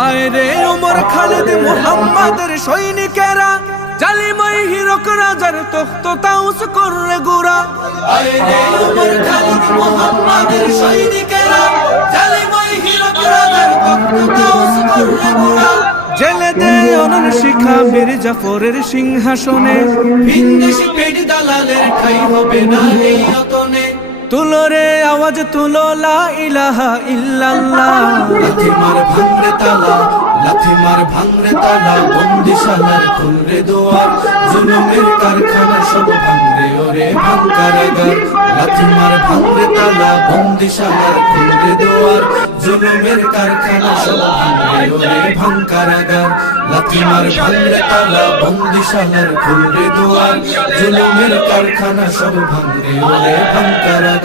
আয় রে ওমর খালিদ মুহাম্মাদের সৈনিকেরা, জালিমাই হিরক রাজার তখ্ত তাউস করে গোরা। আয় রে ওমর খালিদ মুহাম্মাদের সৈনিকেরা, জালিমাই হিরক রাজার তখ্ত তাউস করে গোরা। জেলে দে অনন শিখা বীর জাফরের সিংহাসনে, ভিনদেশী পেট দালালের ঠাই হবে না এই অতনে। তুলো রে আওয়াজ তুলো লা ইলাহা ইল্লাল্লাহ। লাথি মার ভাঙরে তালা, লাথি মার ভাঙরে তালা, বন্দিশালার খুলরে দুয়ার, জুলুমের কারখানা সব ভাঙরে ওরে ভাঙ কারাগার। লাথি মার ভাঙরে তালা, বন্দিশালার খুলরে দুয়ার, জুলুমের কারখানা সব ভাঙরে ওরে ভাঙ কারাগার। লাথি মার ভাঙরে তালা, বন্দিশালার খুলরে দুয়ার, জুলুমের কারখানা সব ভাঙরে ওরে ভাঙ কারাগার।